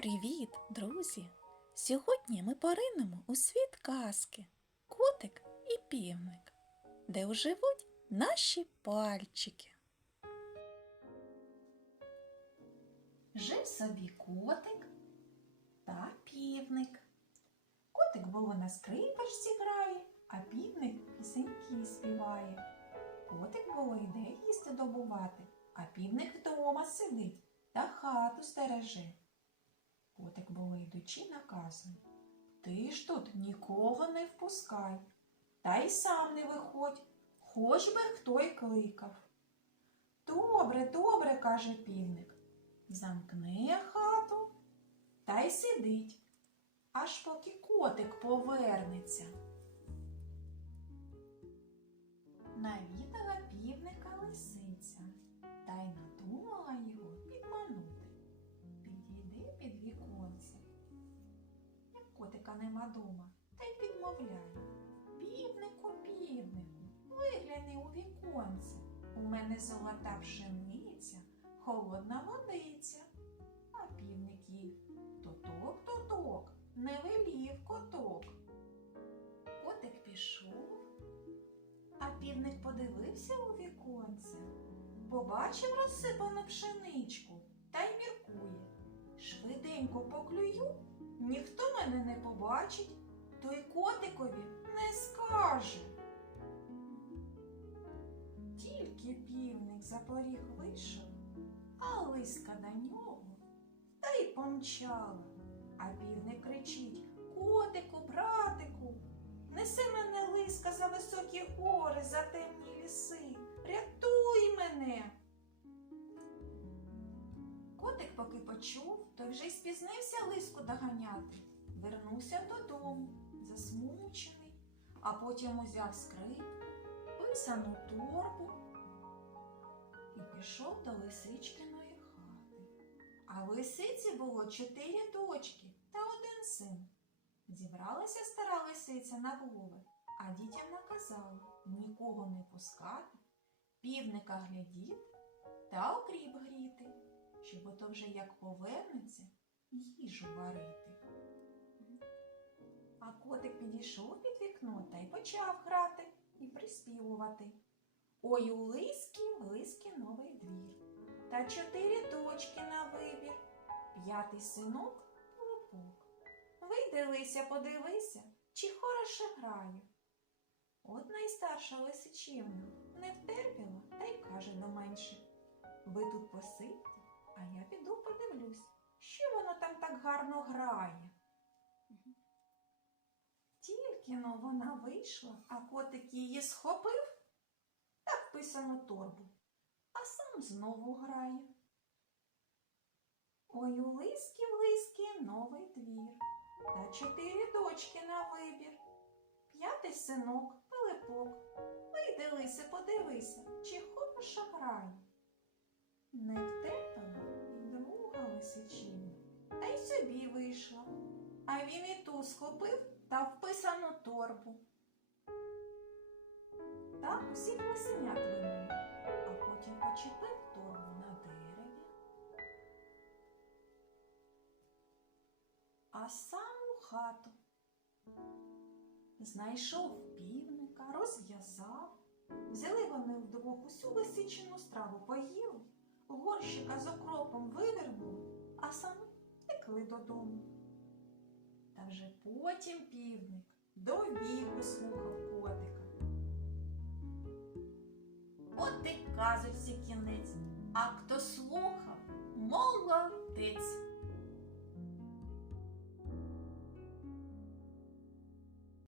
Привіт, друзі! Сьогодні ми поринемо у світ казки Котик і півник, де оживуть наші пальчики. Жив собі котик та півник. Котик було на скрипочці грає, а півник пісеньки співає. Котик було йде їсти добувати, а півник вдома сидить та хату стереже. Котик йдучи наказує. Ти ж тут нікого не впускай, та й сам не виходь, хоч би хто й кликав. Добре, добре, каже півник. Замкне хату та й сидить, аж поки котик повернеться. Навідала котика дома, та й підмовляє. Півнику, півнику, вигляни у віконце. У мене золота пшениця, холодна водиця. А півник їй тоток, тоток, не велів коток. Котик пішов, а півник подивився у віконце, побачив розсипану пшеничку та й міркує. Швиденько поклюю, ніхто мене не побачить, то й котикові не скаже. Тільки півник за поріг вийшов, а лиска на нього та й помчала. А півник кричить Котику, братику, неси мене лиска за високі гори, за темні ліси. Поки почув, то вже й спізнився лиску доганяти. Вернувся додому, засмучений, а потім узяв скрип, писану торбу і пішов до лисичкиної хати. А в лисиці було чотири дочки та один син. Зібралася стара лисиця на голови, а дітям наказала нікого не пускати, півника глядіти та гріти щоб ото вже як повернеться, їжу варити. А котик підійшов під вікно та й почав грати і приспівувати. Ой у лиски, в лиски новий двір, та чотири дочки на вибір, п'ятий синок липок. Вийди, Лися, подивися, чи хороше грає. От найстарша лисичівна не втерпіла та й каже до менше. Ви тут посидьте, а я піду подивлюсь, що воно там так гарно грає. Тільки но вона вийшла, а котик її схопив та вписану торбу, а сам знову грає. Ой, у лиски в лиски новий двір, та чотири дочки на вибір, п'ятий синок Пилипок. Вийди, лисе, подивися, чи хороша грає. Не втерпала і друга лисичиня, та й собі вийшла. А він і ту схопив та вписану торбу. Так усіх лисенят вимив, а потім почепив торбу на дереві. А сам у хату знайшов півника, розв'язав. Взяли вони вдвох усю лисичину страву поїли горщика з окропом вивернув, а самі текли додому. Та вже потім півник до віку слухав котика. От і казочці кінець, а хто слухав, молодець.